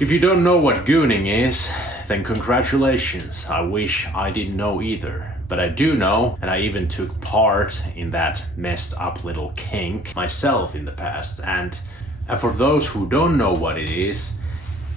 If you don't know what gooning is, then congratulations. I wish I didn't know either. But I do know, and I even took part in that messed up little kink myself in the past. And for those who don't know what it is,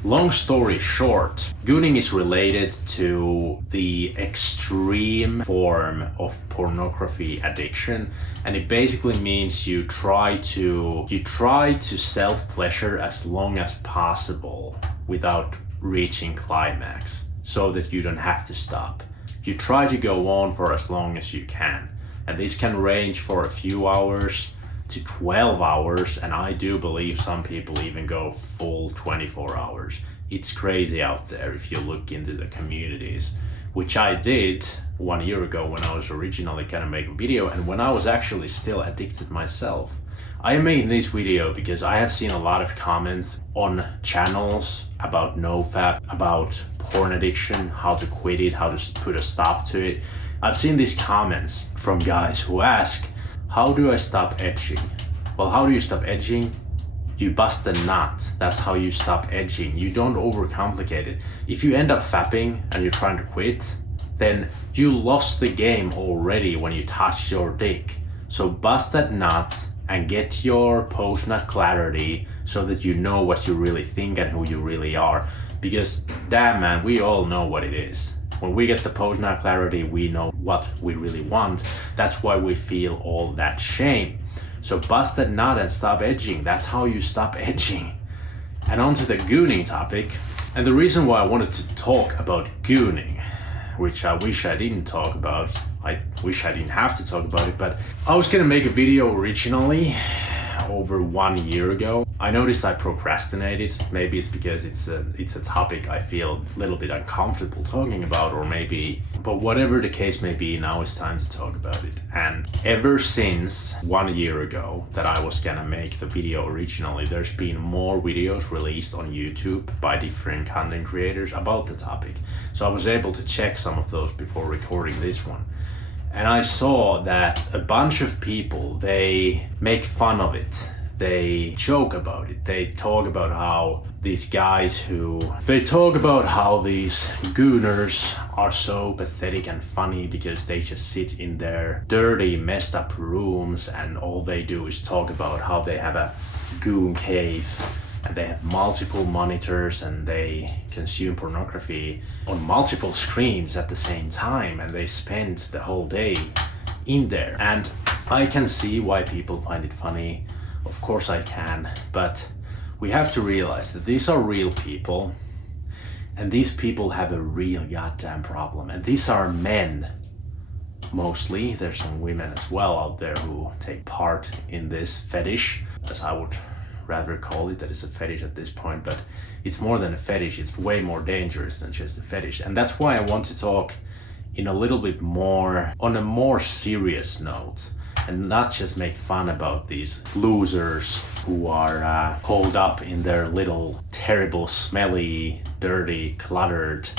long story short, gooning is related to the extreme form of pornography addiction, and it basically means you try to self-pleasure as long as possible without reaching climax, so that you don't have to stop. You try to go on for as long as you can, and this can range for a few hours to 12 hours, and I do believe some people even go full 24 hours. It's crazy out there if you look into the communities, which I did 1 year ago when I was originally gonna make a video, and when I was actually still addicted myself. I made this video because I have seen a lot of comments on channels about nofap, about porn addiction, how to quit it, how to put a stop to it. I've seen these comments from guys who ask, how do I stop edging? Well, how do you stop edging? You bust a nut. That's how you stop edging. You don't overcomplicate it. If you end up fapping and you're trying to quit, then you lost the game already when you touched your dick. So bust that nut and get your post-nut clarity so that you know what you really think and who you really are. Because damn man, we all know what it is. When we get the post-nut clarity, we know what we really want. That's why we feel all that shame. So bust that nut and stop edging. That's how you stop edging. And on to the gooning topic. And the reason why I wanted to talk about gooning, which I wish I didn't talk about, I wish I didn't have to talk about it, but I was gonna make a video originally over 1 year ago. I noticed I procrastinated. Maybe it's because it's a topic I feel a little bit uncomfortable talking about, or maybe, but whatever the case may be, now it's time to talk about it. And ever since 1 year ago that I was gonna make the video originally, there's been more videos released on YouTube by different content creators about the topic. So I was able to check some of those before recording this one. And I saw that a bunch of people, they make fun of it. They joke about it. They talk about how these gooners are so pathetic and funny because they just sit in their dirty, messed up rooms and all they do is talk about how they have a goon cave and they have multiple monitors and they consume pornography on multiple screens at the same time, and they spend the whole day in there. And I can see why people find it funny. Of course I can, but we have to realize that these are real people, and these people have a real goddamn problem. And these are men, mostly. There's some women as well out there who take part in this fetish, as I would rather call it. That is a fetish at this point, but it's more than a fetish. It's way more dangerous than just a fetish. And that's why I want to talk in a little bit more, on a more serious note, and not just make fun about these losers who are holed up in their little terrible, smelly, dirty, cluttered,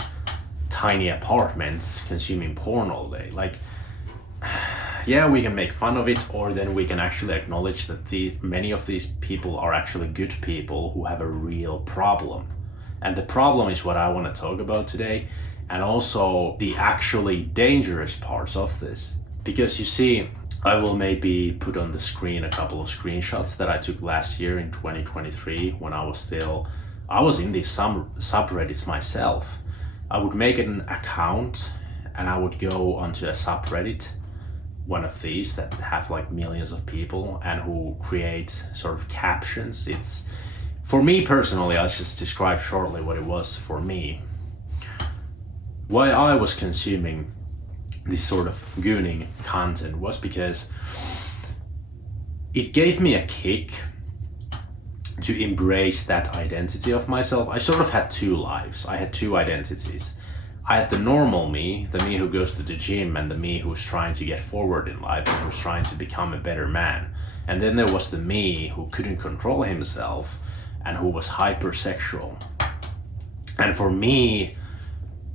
tiny apartments consuming porn all day. Like, yeah, we can make fun of it, or then we can actually acknowledge that many of these people are actually good people who have a real problem. And the problem is what I want to talk about today, and also the actually dangerous parts of this. Because you see, I will maybe put on the screen a couple of screenshots that I took last year in 2023 when I was in these subreddits myself. I would make an account and I would go onto a subreddit, one of these that have like millions of people and who create sort of captions. It's, for me personally, I'll just describe shortly what it was for me. Why I was consuming this sort of gooning content was because it gave me a kick to embrace that identity of myself. I sort of had two lives. I had two identities. I had the normal me, the me who goes to the gym, and the me who's trying to get forward in life and who's trying to become a better man. And then there was the me who couldn't control himself and who was hypersexual. And for me,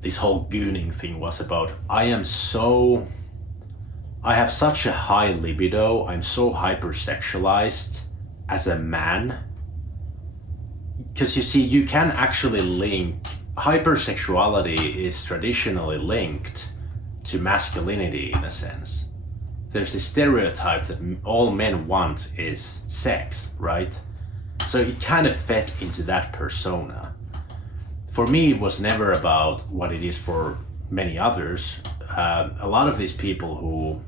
this whole gooning thing was about, I have such a high libido, I'm so hypersexualized as a man. because you see, you can actually link, hypersexuality is traditionally linked to masculinity in a sense. There's this stereotype that all men want is sex, right? So it kind of fed into that persona. For me, it was never about what it is for many others. A lot of these people who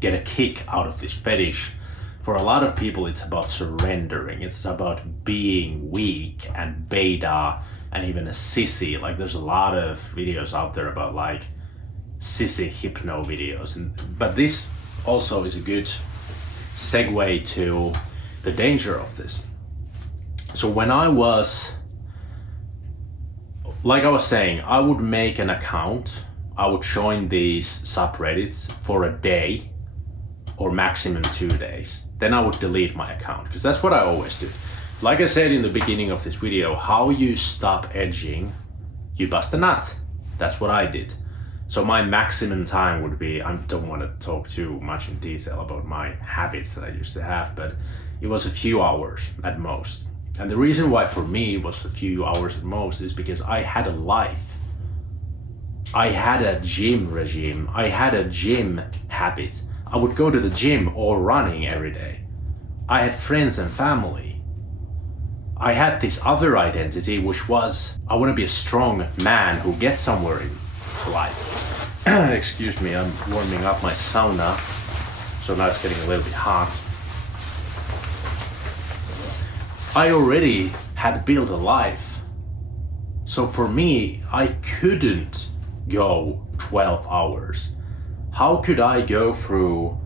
get a kick out of this fetish, for a lot of people it's about surrendering. It's about being weak and beta and even a sissy. Like there's a lot of videos out there about like sissy hypno videos, but this also is a good segue to the danger of this. So when I was, like I was saying, I would make an account, I would join these subreddits for a day or maximum 2 days. Then I would delete my account, because that's what I always do. Like I said in the beginning of this video, how you stop edging, you bust a nut. That's what I did. So my maximum time would be, I don't want to talk too much in detail about my habits that I used to have, but it was a few hours at most. And the reason why for me it was a few hours at most is because I had a life. I had a gym regime. I had a gym habit. I would go to the gym or running every day. I had friends and family. I had this other identity, which was, I want to be a strong man who gets somewhere in life. Excuse me, I'm warming up my sauna, so now it's getting a little bit hot. I already had built a life. So for me, I couldn't go 12 hours. How could I go through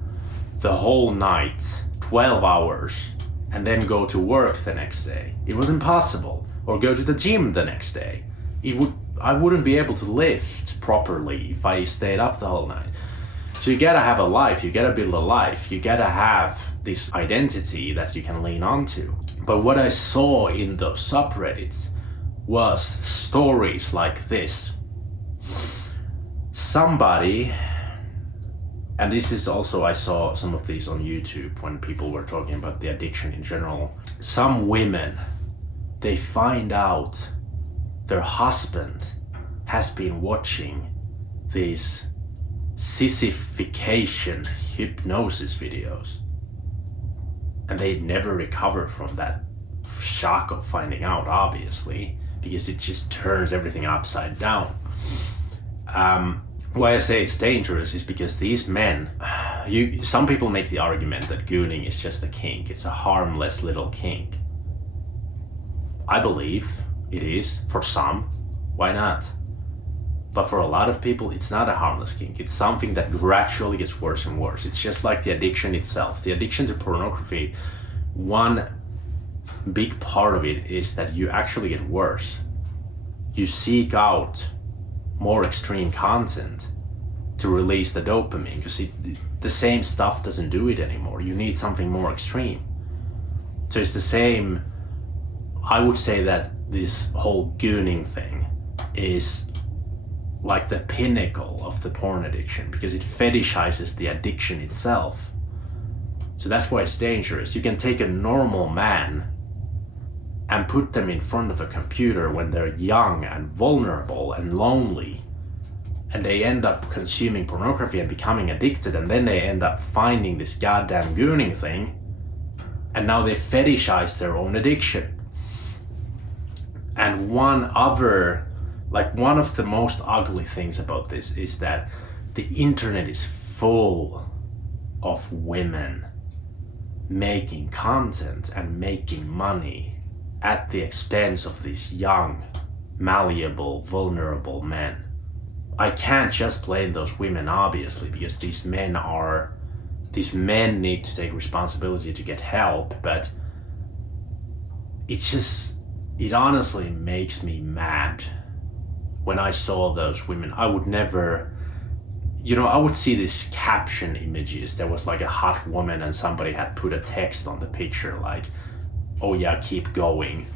the whole night, 12 hours, and then go to work the next day? It was impossible. Or go to the gym the next day. I wouldn't be able to lift properly if I stayed up the whole night. So you gotta have a life, you gotta build a life, you gotta have this identity that you can lean onto. But what I saw in those subreddits was stories like this. Somebody, and this is also, I saw some of these on YouTube when people were talking about the addiction in general. Some women, they find out their husband has been watching these sissification hypnosis videos, and they never recover from that shock of finding out, obviously, because it just turns everything upside down. Why I say it's dangerous is because these men, some people make the argument that gooning is just a kink, it's a harmless little kink. I believe it is for some, why not? But for a lot of people, it's not a harmless kink. It's something that gradually gets worse and worse. It's just like the addiction itself. The addiction to pornography, one big part of it is that you actually get worse. You seek out more extreme content to release the dopamine, because the same stuff doesn't do it anymore. You need something more extreme. So it's the same. I would say that this whole gooning thing is like the pinnacle of the porn addiction, because it fetishizes the addiction itself. So that's why it's dangerous. You can take a normal man and put them in front of a computer when they're young and vulnerable and lonely, and they end up consuming pornography and becoming addicted, and then they end up finding this goddamn gooning thing, and now they fetishize their own addiction. And one of the most ugly things about this is that the internet is full of women making content and making money at the expense of these young, malleable, vulnerable men. I can't just blame those women, obviously, because these men need to take responsibility to get help, but it honestly makes me mad when I saw those women. I would never, I would see these caption images. There was like a hot woman and somebody had put a text on the picture like, oh yeah, keep going,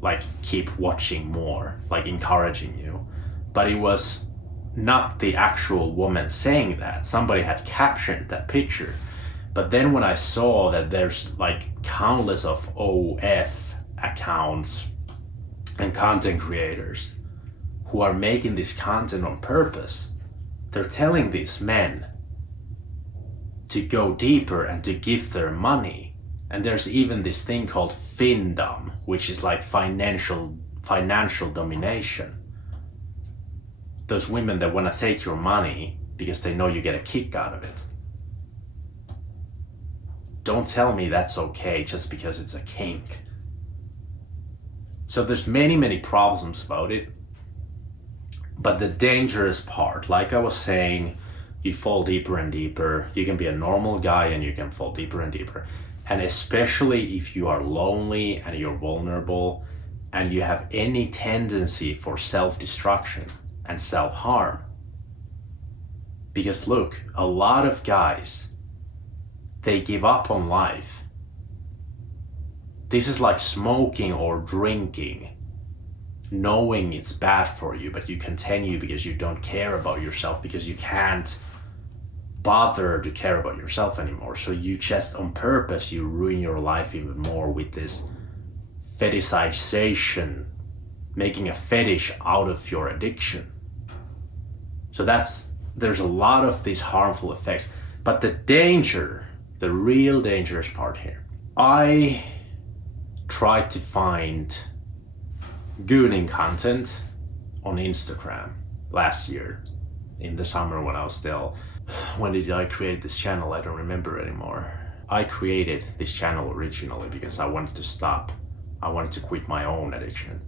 like keep watching more, like encouraging you. But it was not the actual woman saying that. Somebody had captioned that picture. But then when I saw that there's like countless of OF accounts and content creators who are making this content on purpose. They're telling these men to go deeper and to give their money. And there's even this thing called findom, which is like financial domination. Those women that want to take your money because they know you get a kick out of it. Don't tell me that's okay just because it's a kink. So there's many problems about it. But the dangerous part, like I was saying, you fall deeper and deeper. You can be a normal guy and you can fall deeper and deeper. And especially if you are lonely and you're vulnerable and you have any tendency for self-destruction and self-harm. Because look, a lot of guys, they give up on life. This is like smoking or drinking, knowing it's bad for you, but you continue because you don't care about yourself, because you can't bother to care about yourself anymore. So you just on purpose, you ruin your life even more with this fetishization, making a fetish out of your addiction. So there's a lot of these harmful effects. But the real dangerous part here, I tried to find Gooning content on Instagram last year in the summer when I was still, when did I create this channel? I don't remember anymore. I created this channel originally because I wanted to stop. I wanted to quit my own addiction.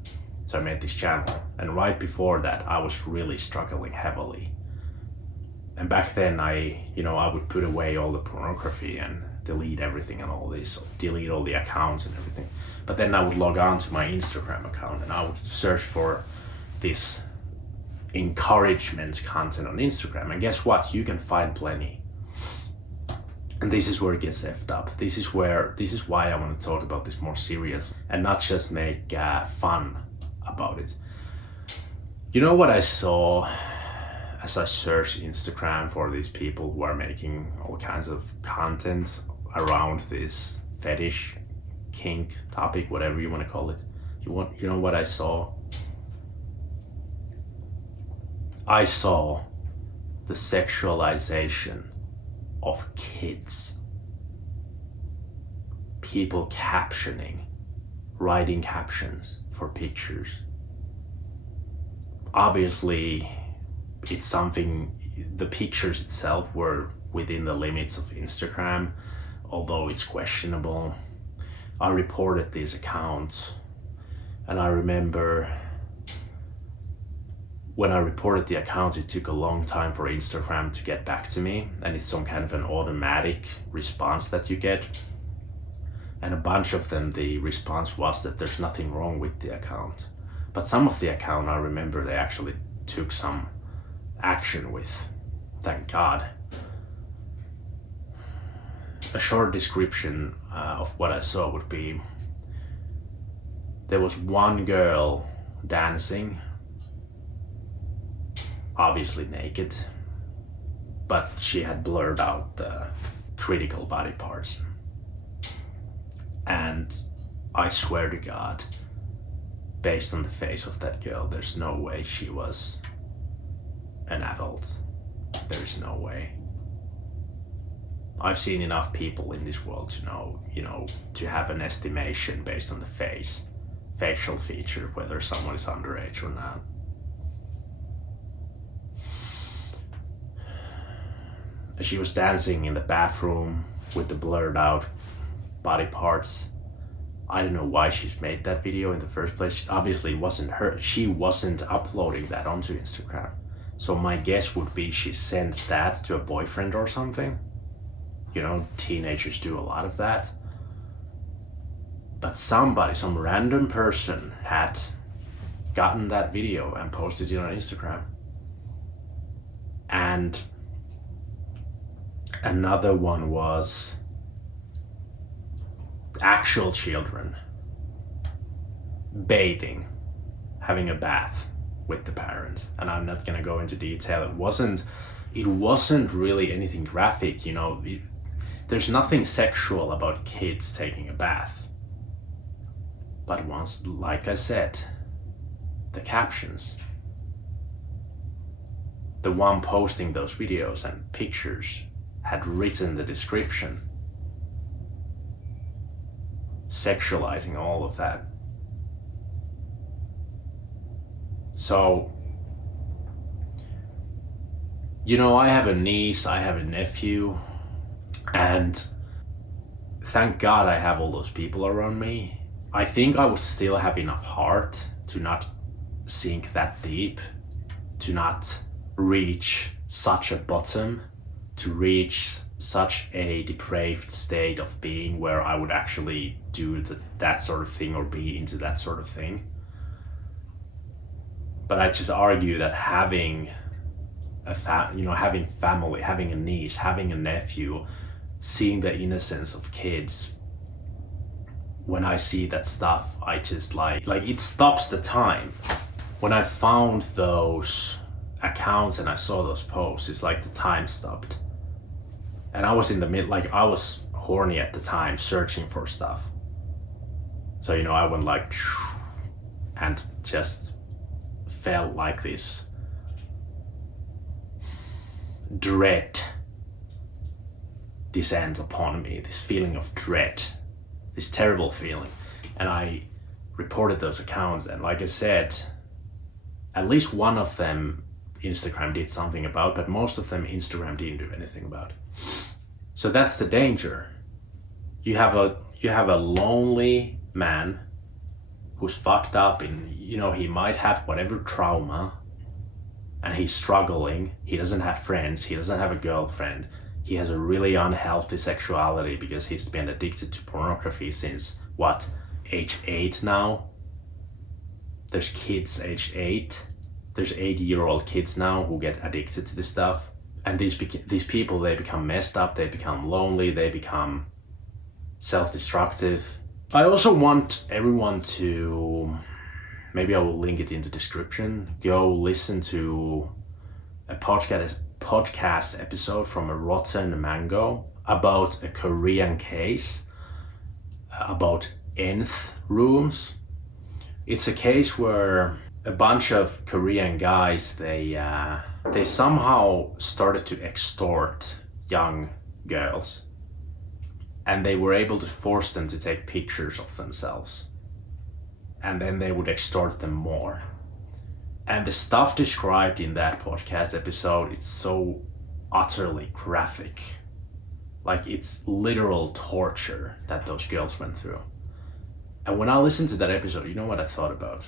So I made this channel. And right before that, I was really struggling heavily. And back then I would put away all the pornography and delete everything and all this, delete all the accounts and everything. But then I would log on to my Instagram account and I would search for this encouragement content on Instagram. And guess what? You can find plenty. And this is where it gets effed up. This is why I want to talk about this more serious and not just make fun about it. You know what I saw as I searched Instagram for these people who are making all kinds of content around this fetish, kink topic, whatever you want to call it. You know what I saw? I saw the sexualization of kids. People captioning, writing captions for pictures. Obviously, it's something, the pictures itself were within the limits of Instagram, although it's questionable. I reported these accounts, and I remember when I reported the accounts, it took a long time for Instagram to get back to me, and it's some kind of an automatic response that you get. And a bunch of them, the response was that there's nothing wrong with the account. But some of the account, I remember they actually took some action with, thank God. A short description of what I saw would be, there was one girl dancing, obviously naked, but she had blurred out the critical body parts. And I swear to God, based on the face of that girl, there's no way she was an adult. There's no way. I've seen enough people in this world to know, to have an estimation based on the facial feature, whether someone is underage or not. She was dancing in the bathroom with the blurred out body parts. I don't know why she's made that video in the first place. Obviously it wasn't her. She wasn't uploading that onto Instagram. So my guess would be she sent that to a boyfriend or something. Teenagers do a lot of that. But somebody, some random person had gotten that video and posted it on Instagram. And another one was actual children bathing, having a bath with the parents. And I'm not gonna go into detail. It wasn't really anything graphic, there's nothing sexual about kids taking a bath. But once, like I said, the captions, the one posting those videos and pictures had written the description, sexualizing all of that. So, I have a niece, I have a nephew, and thank God I have all those people around me. I think I would still have enough heart to not sink that deep, to not reach such a bottom, to reach such a depraved state of being where I would actually do that sort of thing or be into that sort of thing. But I just argue that having having family, having a niece, having a nephew, seeing the innocence of kids, when I see that stuff, I just like it stops the time. When I found those accounts and I saw those posts, it's like the time stopped. And I was in the middle, I was horny at the time, searching for stuff. So, I went and just felt like this dread descends upon me, this feeling of dread, this terrible feeling. And I reported those accounts, and like I said, at least one of them Instagram did something about, but most of them Instagram didn't do anything about. So that's the danger. You have a lonely man who's fucked up and he might have whatever trauma, and he's struggling. He doesn't have friends, he doesn't have a girlfriend, he has a really unhealthy sexuality because he's been addicted to pornography since age 8 now. There's kids aged 8. There's 80-year-old kids now who get addicted to this stuff. And these people, they become messed up, they become lonely, they become self-destructive. I also want everyone to, maybe I will link it in the description, go listen to a podcast episode from a Rotten Mango about a Korean case about nth rooms. It's a case where a bunch of Korean guys, they somehow started to extort young girls, and they were able to force them to take pictures of themselves, and then they would extort them more. And the stuff described in that podcast episode, it's so utterly graphic. It's literal torture that those girls went through. And when I listened to that episode, you know what I thought about?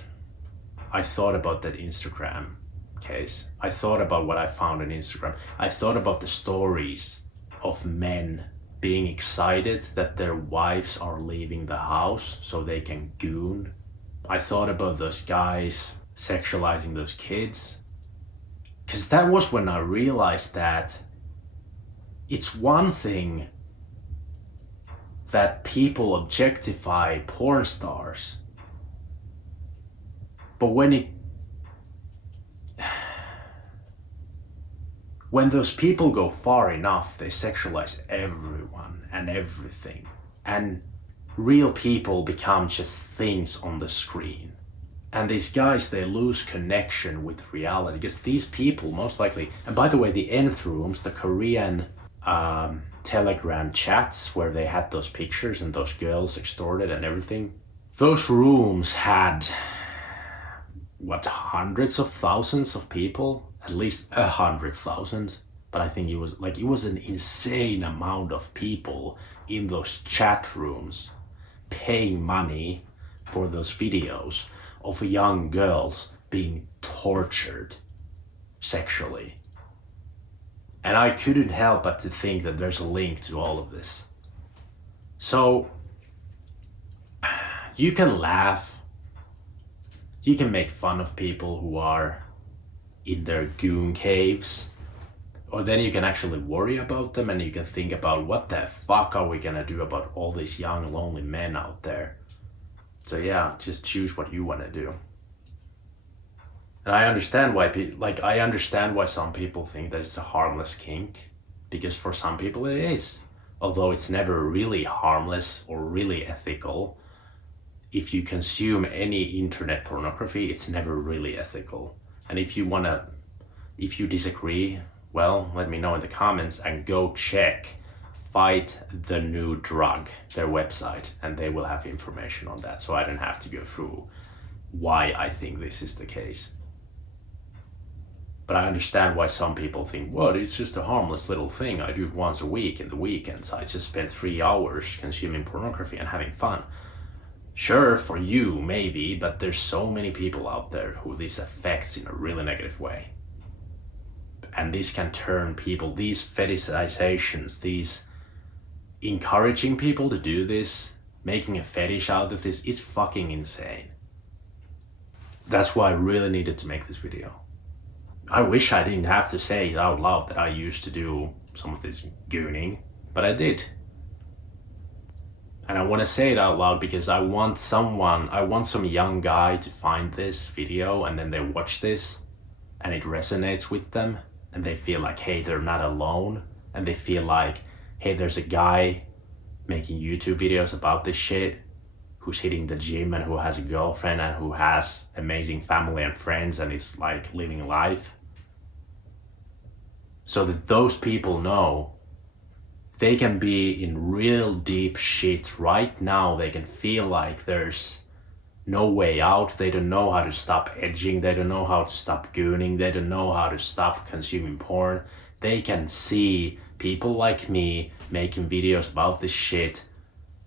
I thought about that Instagram case. I thought about what I found on Instagram. I thought about the stories of men being excited that their wives are leaving the house so they can goon. I thought about those guys sexualizing those kids. Because that was when I realized that it's one thing that people objectify porn stars, but when those people go far enough, they sexualize everyone and everything, and real people become just things on the screen. And these guys, they lose connection with reality, because these people most likely, and by the way, the nth rooms, the Korean Telegram chats where they had those pictures and those girls extorted and everything, those rooms had hundreds of thousands of people, at least 100,000. But I think it was an insane amount of people in those chat rooms paying money for those videos of young girls being tortured sexually. And I couldn't help but to think that there's a link to all of this. So you can laugh, you can make fun of people who are in their goon caves, or then you can actually worry about them, and you can think about what the fuck are we gonna do about all these young lonely men out there. So yeah, just choose what you want to do. And I understand why some people think that it's a harmless kink, because for some people it is. Although it's never really harmless or really ethical, if you consume any internet pornography, it's never really ethical. And if you disagree, well, let me know in the comments and go check Fight the New Drug, their website, and they will have information on that. So I don't have to go through why I think this is the case. But I understand why some people think, well, it's just a harmless little thing. I do it once a week in the weekends. I just spend 3 hours consuming pornography and having fun. Sure, for you, maybe, but there's so many people out there who this affects in a really negative way. And this can turn people, these fetishizations, these encouraging people to do this, making a fetish out of this, is fucking insane. That's why I really needed to make this video. I wish I didn't have to say it out loud that I used to do some of this gooning, but I did. And I want to say it out loud because I want some young guy to find this video and then they watch this and it resonates with them and they feel like, hey, they're not alone, and they feel like, hey, there's a guy making YouTube videos about this shit who's hitting the gym and who has a girlfriend and who has amazing family and friends and is like living life. So that those people know they can be in real deep shit right now. They can feel like there's no way out. They don't know how to stop edging. They don't know how to stop gooning. They don't know how to stop consuming porn. They can see people like me making videos about this shit,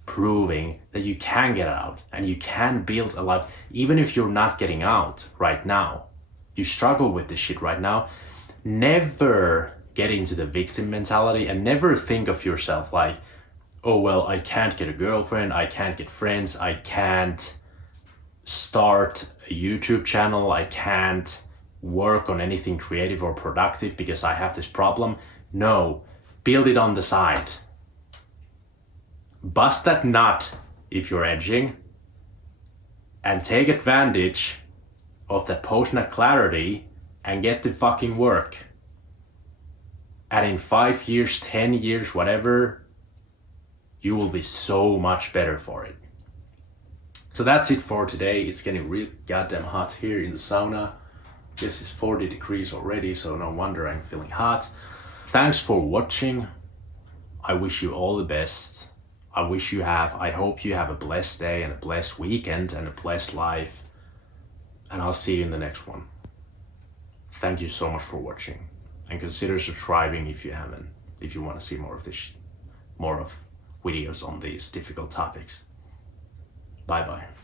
proving that you can get out and you can build a life. Even if you're not getting out right now, you struggle with this shit right now, never get into the victim mentality and never think of yourself like, oh, well, I can't get a girlfriend, I can't get friends, I can't start a YouTube channel, I can't work on anything creative or productive because I have this problem. No, build it on the side. Bust that nut if you're edging and take advantage of that post-nut clarity and get to fucking work. And in 5 years, 10 years, whatever, you will be so much better for it. So that's it for today. It's getting real goddamn hot here in the sauna. This is 40 degrees already, so no wonder I'm feeling hot. Thanks for watching. I wish you all the best. I hope you have a blessed day and a blessed weekend and a blessed life. And I'll see you in the next one. Thank you so much for watching. And consider subscribing if you haven't, if you want to see more of videos on these difficult topics. Bye bye.